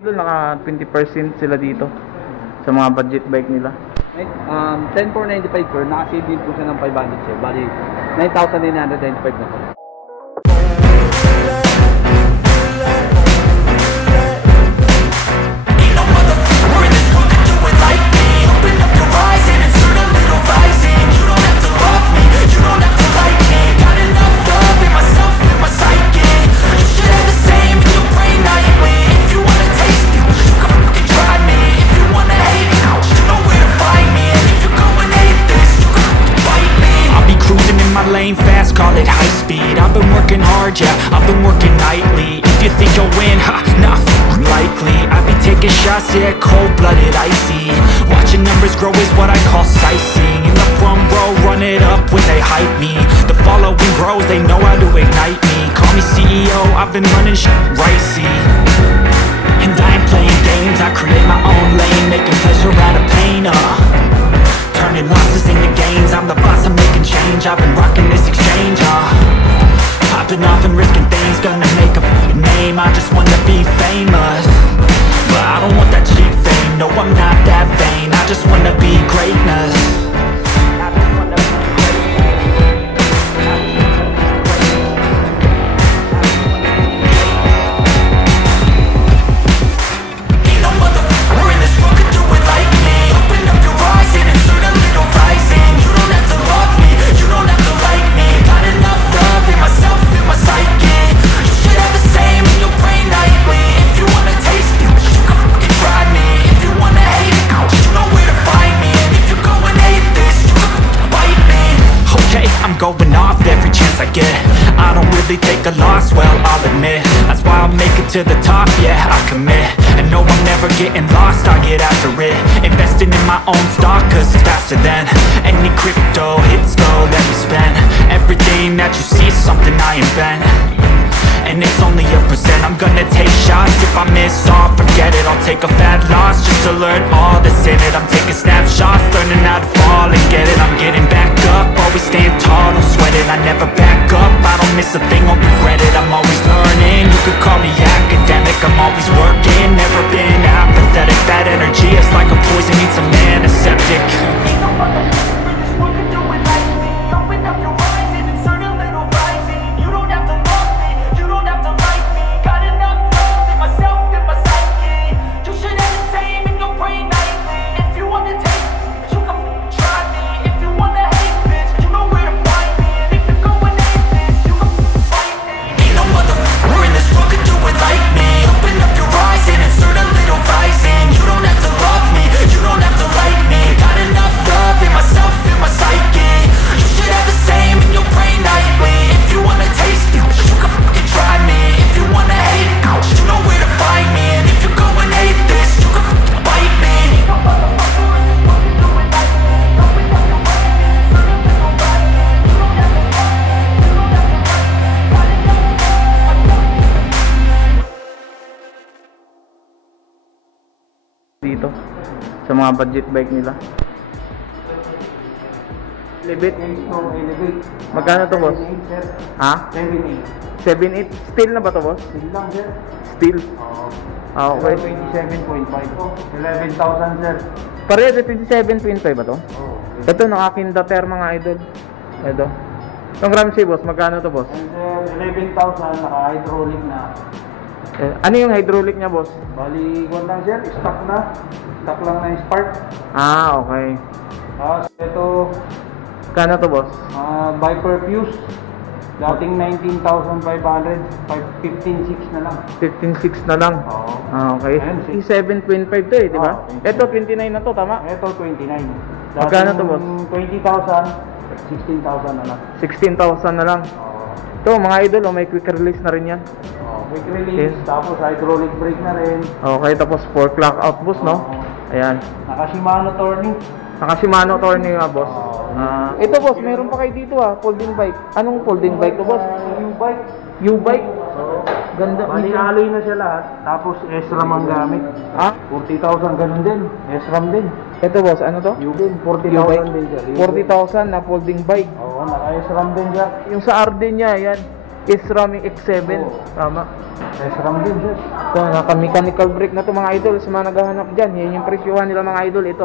Naka 20% sila dito sa mga budget bike nila. 10,495 per, naka-save din po siya ng 500 siya. Bali, 9,995 na po. Fast, call it high speed. I've been working hard, yeah, I've been working nightly. If you think you'll win, ha, nah, likely. I be taking shots, yeah, cold-blooded, icy. Watching numbers grow is what I call sightseeing. In the front row, run it up when they hype me. The following grows, they know how to ignite me. Call me CEO, I've been running shit right, see. And I ain't playing games, I create my own lane, making pleasure out of pain, turning losses into gains. I'm the boss, I'm making change. I've been rocking this exchange, popping off and risking things. Gonna make a name, I just wanna be famous. But I don't want that cheap fame, no I'm not that vain. I just wanna be greatness. Going off every chance I get. I don't really take a loss, well I'll admit. That's why I'll make it to the top, yeah I commit. And no I'm never getting lost, I get after it. Investing in my own stock cause it's faster than any crypto hits go, let me spend. Everything that you see is something I invent. And it's only a percent. I'm gonna take shots. If I miss all, forget it. I'll take a fat loss just to learn all that's in it. I'm taking snapshots, learning how to fall and get it. I'm getting back up, always stand tall, don't sweat it. I never back up, I don't miss a thing, won't regret it. I'm always learning, you could call me academic. I'm always working, never been apathetic. That energy is like a poison, needs some antiseptic. Dito sa mga budget bike nila. Elevate. Magkano to, boss? Ha? 7.8. Steel na ba to, boss? Steel lang, sir. Steel. Ah, okay. 27.5 po. 11,000, sir. Pareho 27.5 ba to? Oh, Ito ng aking dater, mga idol. Ito. Itong Ramsey, boss, magkano to, boss? And then 11,000, naka-hydraulic na. Ano yung hydraulic niya, boss? Bali, kung lang, sir, stock na. Stock lang na yung spark. Ah, okay. Tapos ito, Kano to, boss? Viper Fuse. Dating 19,500, 15,600 na lang. 15.6 na lang. Oo. Ah, okay. Ayun, 7.5 to eh, di ba? Oo, Ito 29 na to, tama? Ito 29. Magkano to, boss? 20,000, 16,000 na lang. 16,000 na lang. Oo. Ito, mga idol, oh, may quick release na rin yan. Quick release, tapos hydraulic brake na rin. Okay, tapos 4 clock out, boss, no? Oo. Ayan. Naka Shimano Tourney. Naka Shimano Tourney nga, boss. Oo. Ito, boss, meron pa kayo dito, folding bike. Anong folding bike to, boss? U-bike. U-bike? Oo. Ganda. Bali, alloy na siya lahat. Tapos SRAM ang gamit. Ah? 40,000 ganun din. SRAM din. Ito, boss, ano to? U-din, 40,000 U-bike? din siya. 40,000 na folding bike. Oo, naka-SRAM din siya. Yung sa Arden niya, yan. SRAM X7. Oo. Tama. SRAM din, sir. Ito, naka-mechanical brake na to mga idol. Sa mga naghahanap dyan, yan yung presyuhan nila mga idol. Ito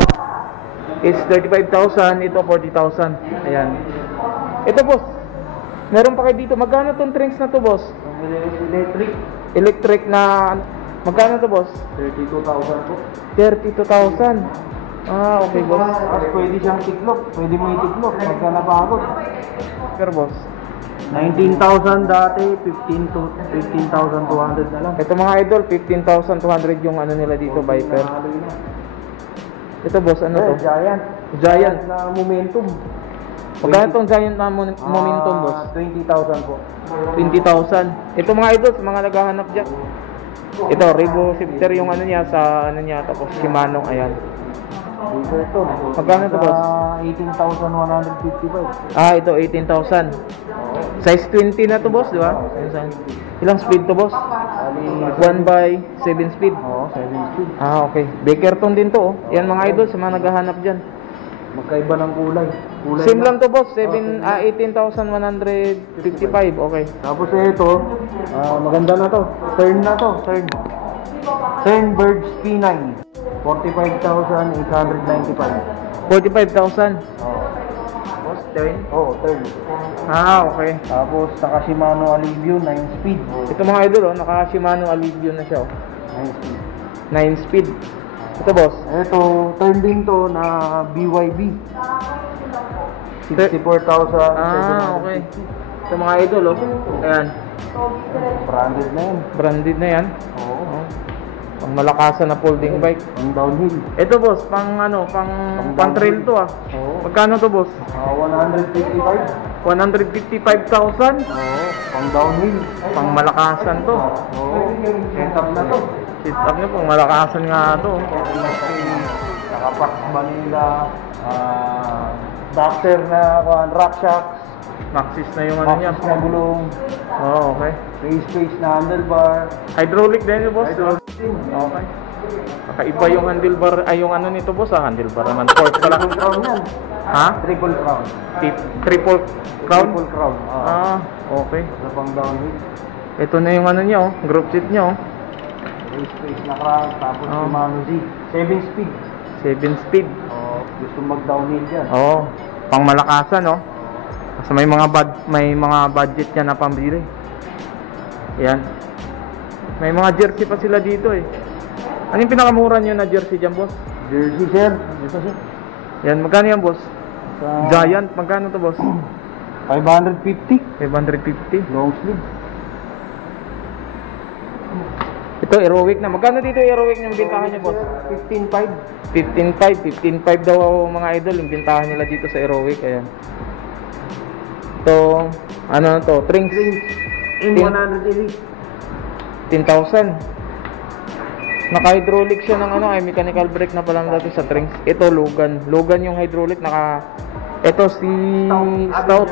is 35,000, ito 40,000. Ayan. Ito boss, meron pa kayo dito. Magkano tong Trinks na to boss? Electric. Electric na, magkano to boss? 32,000 po. 32,000. Ah, okay boss. Tapos pwede siyang tiklop. Pwede mo itiklop pagka napagod. Pero boss, 19,000 dati, 15,200 na lang. ito mga idol, 15,200 yung ano nila dito, Viper. Ito boss, ano to? Giant. Giant. Na momentum. Magkano tong Giant na momentum boss? 20,000 po. 20,000. Ito mga idol, sa mga naghahanap dyan. Ito, Revo shifter yung ano niya, sa ano niya, tapos Shimano, ayan. Dito ito. Magkano to, boss? 18,155. Ah, ito, 18,000. Size 20 na to boss, di ba? Ilang speed to boss? 1 by 7 speed. Oo, 7 speed. Ah, okay. Bakerton din to, oh. Yan mga idol, sa mga naghahanap dyan. Magkaiba ng kulay. Same lang to boss, 18,155, okay. Tapos ito, maganda na to. Turn na to, turn. Turn Birds P9. 45,895. 45,000. Oo. Boss, turn? Oo, turn. Ah, okay. Tapos naka Shimano Alivio 9 speed. Ito mga idol, oh, naka Shimano Alivio na siya, oh. 9 speed. 9 speed. Ito boss. Ito, turn din to na BYB. 64,000. Ah, okay. Ito mga idol, oh. Ayan. Branded na yan. Branded na yan. Oo. Oh. Pang malakasan na folding bike. Ang downhill. Ito boss, pang ano, pang trail to ah. Oo. Magkano to boss? 155. 155,000. Oo, pang downhill. Pang malakasan to. Oo. Setup na to. Sit up niyo, pang malakasan nga to. Nakapak Manila. Doctor na rock shocks. Maxis na yung ano niya. Maxis na gulong. Oh, okay. Space na handlebar. Hydraulic din yung boss. Hydraulic din. Okay. Kakaiba yung handlebar, ay yung ano nito boss ah, handlebar naman. Fork pala. Triple crown yan. Ha? Triple crown. Triple crown? Triple crown. Ah, okay. Sa pang downhill. Ito na yung ano niya oh, group seat niya oh. Space na crown. Tapos Shimano Z. 7 speed. 7 speed. Gusto mag-downhill dyan. Oo. Pang malakasan, no? Kasi may mga budget yan na pambili. Yan. May mga jersey pa sila dito eh. Ano yung pinakamura nyo na jersey dyan, boss? Jersey, sir. Ito, sir. Yan, magkano yan, boss? Sa Giant, magkano to, boss? 550. 550. Long sleeve. Ito, Aerowick na. Magkano dito yung Aerowick yung bintahan nyo, boss? 15.5. 15.5 daw mga idol yung bintahan nila dito sa Aerowick. Ayan. Ito, ano na to? Trinks. M100 Elite. 10,000. Naka-hydraulic siya ng ano, ay mechanical brake na pala dati sa Trinks. Ito, Logan. Logan yung hydraulic. Ito si Stout.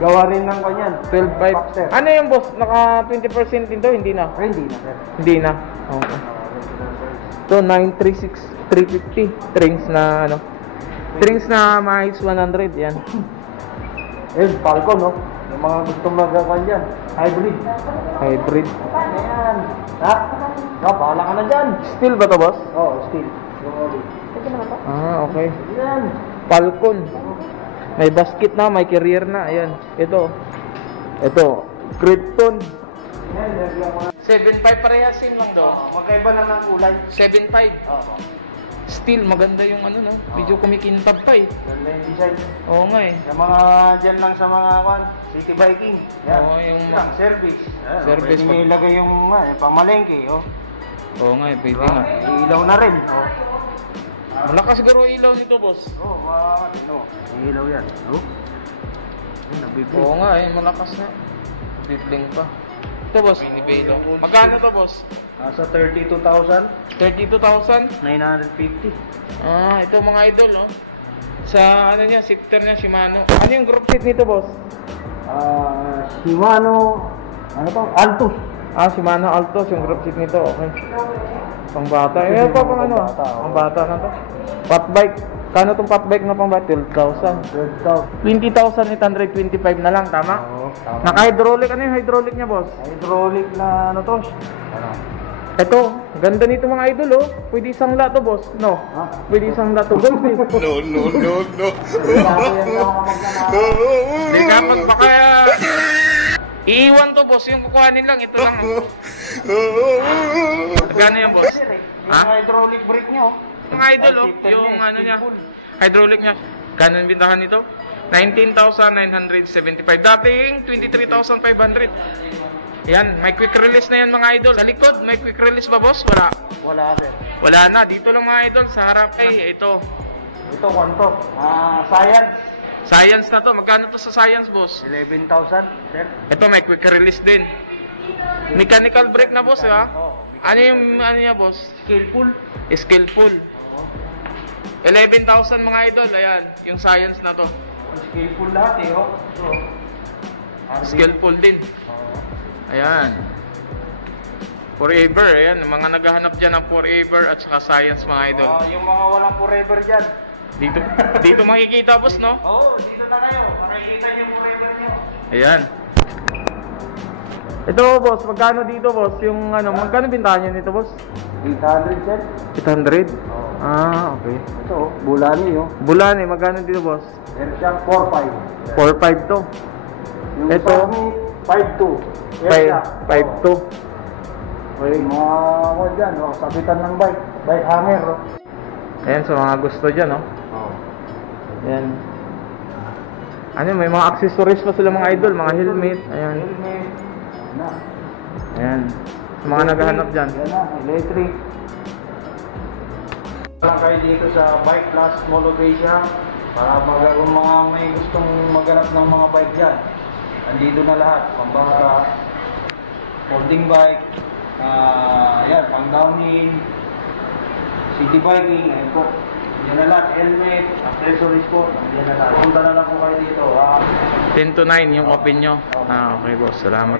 Gawa rin ng kanyan. 12.5. Ano yung boss? Naka 20% din to? Hindi na? Hindi na, sir. Hindi na. Okay. Ito, 350 Trinks na ano. Trinks na miles 100. Yan. Falcon, no? Yung mga gustong magkakan dyan. Hybrid. Hybrid. Ayan. Ha? Bahala ka na dyan. Steel ba to, boss? Oo, steel. Ah, okay. Ayan. Falcon. May basket na, may carrier na. Ayan. Ito. Krypton. 7.5 parehas same lang daw. Magkaiba lang ng kulay. 7.5. Oo. Still maganda yung ano no. Medyo kumikintab pa eh. Ganda yung design. Oo nga eh. Sa mga dyan lang sa mga city biking. Yan. Oo, yung service. Ayan, Service pwede nyo ilagay yung pamalengke. Oh. Oo nga eh, pwede nga. Ilaw na rin. Oh. Malakas siguro ilaw nito, boss. Ilaw yan. Oh. Nagbibig. Oo nga eh, malakas na. Bibling pa. Ito, boss. Magkano to, boss? Nasa 32,000. 32,000? 950. Ah, ito mga idol, no? Sa ano niya, shifter niya, Shimano. Ano yung group seat nito, boss? Shimano, ano to? Altus. Ah, Shimano Altos, yung group seat nito, okay. Pang bata. Eh, pa pang ano? Pang bata na to. Fat bike. Kano tong fat bike na pang ba? 12,000. 20,825 na lang, tama? Oo, tama. Naka-hydraulic, ano yung hydraulic niya, boss? Hydraulic na ano to? Ano? Ito, ganda nito mga idol, oh. Pwede isang lato, boss. No? Ha? Pwede isang lato, boss. No, no, no, no. Hindi ka, baka iiwan to, boss. Yung kukuhanin lang, ito lang. Magkano yan, boss? Ha? Yung hydraulic brake niya, oh. Mga idol, oh. Yung ano niya, hydraulic niya. Kano bintahan nito? 19,975. Dating 23,500. Yan, may quick release na yan mga idol. Sa likod, may quick release ba, boss? Wala. Wala, sir. Wala na. Dito lang mga idol. Sa harap ay ito. Ito, kwanto? Science. Science na to. Magkano to sa science, boss? 11,000, sir. Ito, may quick release din. Mechanical brake na, boss, ha? Oo. Ano yung, ano niya, boss? Skillful. Skillful. 11,000 mga idol. Ayan, yung science na to. Skillful lahat, eh, oh. So, Skillful din. Oo. Ayan. Forever, ayan. Mga naghahanap dyan ng forever at saka science mga idol. Yung mga walang forever dyan. Dito makikita, boss, no? Oo, dito na kayo. Makikita yung forever nyo. Ayan. Ito, boss. Magkano dito, boss? Yung ano, magkano bintahan nyo nito, boss? 800, sir. 800? Oo. Ah, okay. Ito, bulani, oh. Bulani, magkano dito, boss? Airshock 4.5. 4.5 to. Yung Ito? Summit, 5.2. 5.2. Okay, mga ako dyan, oh, sabitan ng bike. Bike hanger, oh. Ayan, sa mga gusto dyan, no? Oo. Ayan. Ano, may mga accessories pa sila mga idol, mga helmet. Ayan. Helmet. Na. Ayan. Sa mga naghahanap dyan. Yan na, electric. Lang kayo dito sa Bike Plus Mall of Asia para kung mga may gustong maghanap ng mga bike dyan. Andito na lahat. Pambara, folding bike, yan, pang downhill, city biking, ayun po. Yan na lahat, helmet, accessories po. Yan na lahat. Punta na lang po kayo dito. 10 to 9 yung open nyo. Ah, okay, boss. Salamat.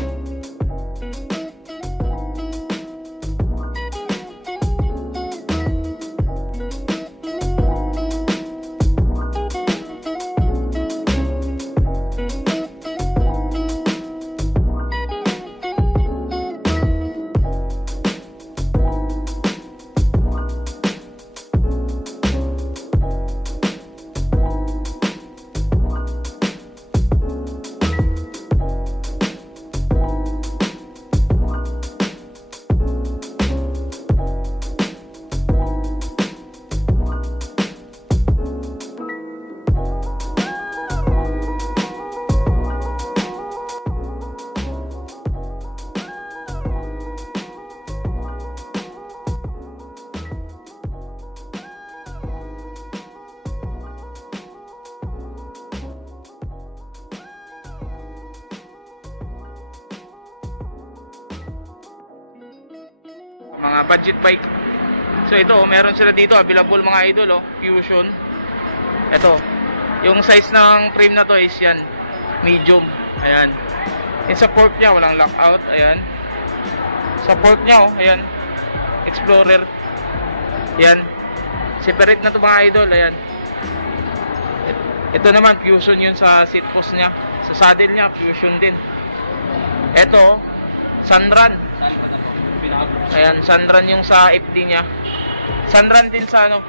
Mga budget bike. So ito, meron sila dito available mga idol, oh, Fusion. Ito, yung size ng frame na to is yan, medium. Ayan. Yung sa fork niya, walang lockout. Ayan. Sa fork niya, oh, ayan. Explorer. Ayan. Separate na to mga idol. Ayan. Ito naman, Fusion yun sa seat post niya. Sa saddle niya, Fusion din. Ito, Sunrun. Ayan, Sunrun yung sa FD niya. Sunrun din sa ano,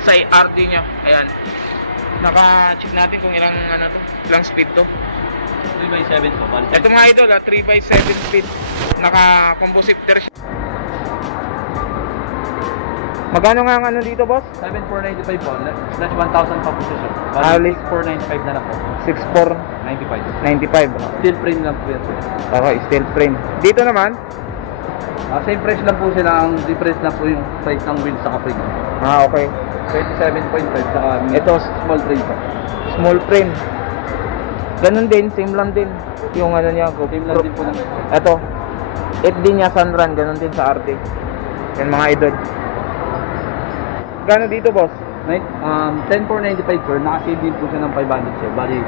sa RD niya. Ayan. Naka-check natin kung ilang ano to, ilang speed to. 3x7 po. Ito mga idol, 3x7 speed. Naka-composite siya. Magkano nga ang ano dito, boss? 7,495 po. Slash 1,000 pa po siya, sir. Bali, 6,495 na lang po. 6,495. 95. Steel frame lang po yan, sir. Okay, steel frame. Dito naman? Same price lang po sila. Ang difference lang po yung size ng wheels sa frame. Ah, okay. 27.5 saka Ito, small frame po. small frame. Ganun din, same lang din. Yung ano niya, Same lang din po ng ito, FD niya Sunrun, ganun din sa RT. Yan mga idol. Gano dito, boss? 10,495 per. Naka-save din po siya ng 500 siya. Bali,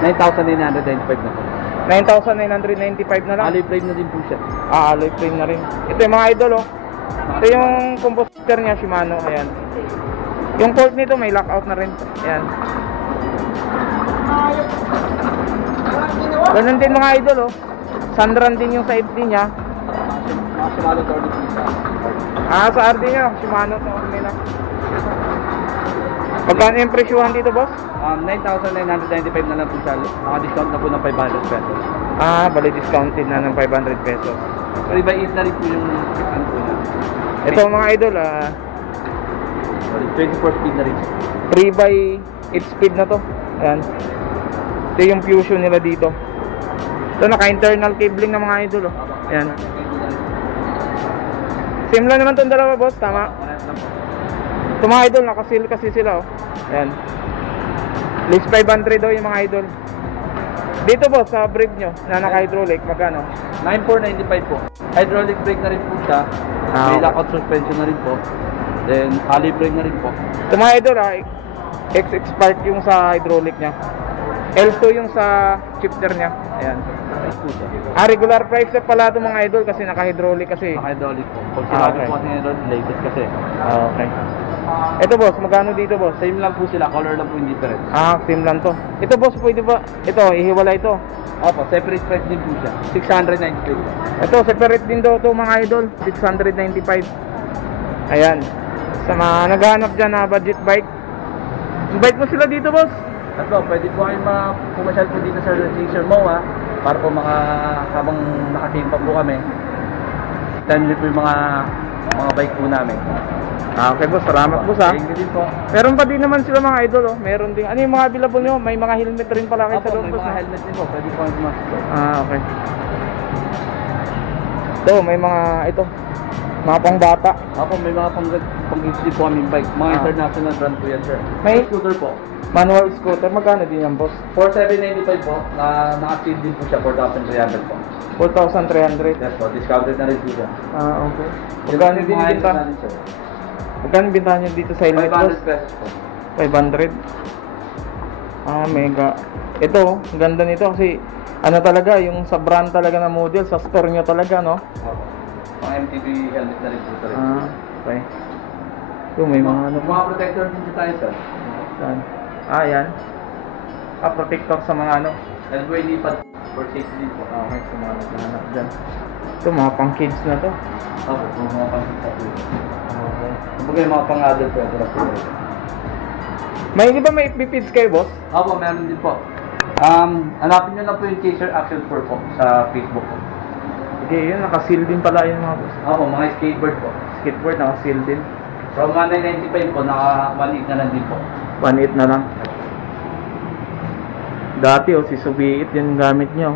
9,995 na po. 9,995 na lang. Alloy frame na din po siya. Ah, alloy frame na rin. Ito yung mga idol, oh. Ito yung compositor niya, Shimano. Ayan. Yung port nito may lockout na rin. Ayan. Ganun din mga idol, oh. Sandran din yung safety niya. Mga Shimano Tordi po siya. Sa RD niya, Shimano to nila. Magkano yung presyuhan dito, boss? 9,995 na lang po siya. Naka-discount na po ng 500 pesos. Bali discounted na ng 500 pesos. 3x8 na rin po yung ano po niya. Ito mga idol, 24 speed na rin. 3x8 speed na to. Ayan. Ito yung fusion nila dito. Ito naka-internal cabling na mga idol, oh. Ayan. Same lang naman itong dalawa, boss. Tama. Ito mga idol, nakasil kasi sila, oh. Ayan. List 500 daw yung mga idol. Dito, boss, sa brake nyo na naka-hydraulic, magkano? 9,495 po. Hydraulic brake na rin po siya. May Okay. lockout suspension na rin po. Then, alley brake na rin po. Ito mga idol, XX part yung sa hydraulic niya. L2 yung sa shifter niya. Ayan. Po siya. Regular price na pala ito mga idol kasi naka-hydraulic kasi. Naka-hydraulic po. Pag sinabi Okay. po kasi hydraulic, latest kasi. Okay. Ito, boss, magkano dito, boss? Same lang po sila, color lang po yung difference. Same lang to. Ito, boss, pwede ba? Ito, ihiwala ito. Opo, separate price din po siya. 695 po. Ito, separate din daw to mga idol. 695. Ayan. Sa mga naghahanap dyan na budget bike, invite mo sila dito, boss. At po, pwede po kayong pumasyal po dito sa Racer MOA para po habang nakatim pa po kami, timely po yung mga bike po namin. Okay, boss. Salamat, boss, ha. Thank you din po. Meron pa din naman sila mga idol, oh. Meron din. Ano yung mga available nyo? May mga helmet rin pala kayo sa Opo, loob, may boss, mga no? helmet din po. Pwede po kayong pumasok. Okay. Ito, may mga, mga pangbata. Opo, may mga pang-gigs din po kami bike. Mga international brand po yan, sir. May Scooter po. manual scooter. Magkano din yan, boss? 4,795 po. Naka-seed din po siya. 4,300 po. 4,300. Yes po, discounted na rin po siya. Okay. Magkano din binta? Magkano binta nyo dito sa helmet, boss? 500 pesos po. 500. Mega. Ito, ang ganda nito kasi ano talaga, yung sa brand talaga na model, sa store nyo talaga, no? Opo. Mga MTB helmet na rin po ito rin. Okay. Ito, may mga ano pa. Mga protector din po tayo, sir. Yan. Yan. Protector sa mga ano. Elbow lipat for safety din po. Okay, sa mga naghahanap dyan. Ito, mga pang kids na to. Opo, mga pang-safety po. Okay. Kumbaga yung mga pang-adult po, ito na po. May di ba may FB kayo, boss? Opo, meron din po. Hanapin nyo lang po yung Chaser Action 4 po sa Facebook po. Okay, yun, naka-seal din pala yun mga boss. Opo, mga skateboard po. Skateboard, naka-seal din. From 1,995 po, naka 1,800 na lang din po. 1.8 na lang. Dati, si Subiit yung gamit nyo.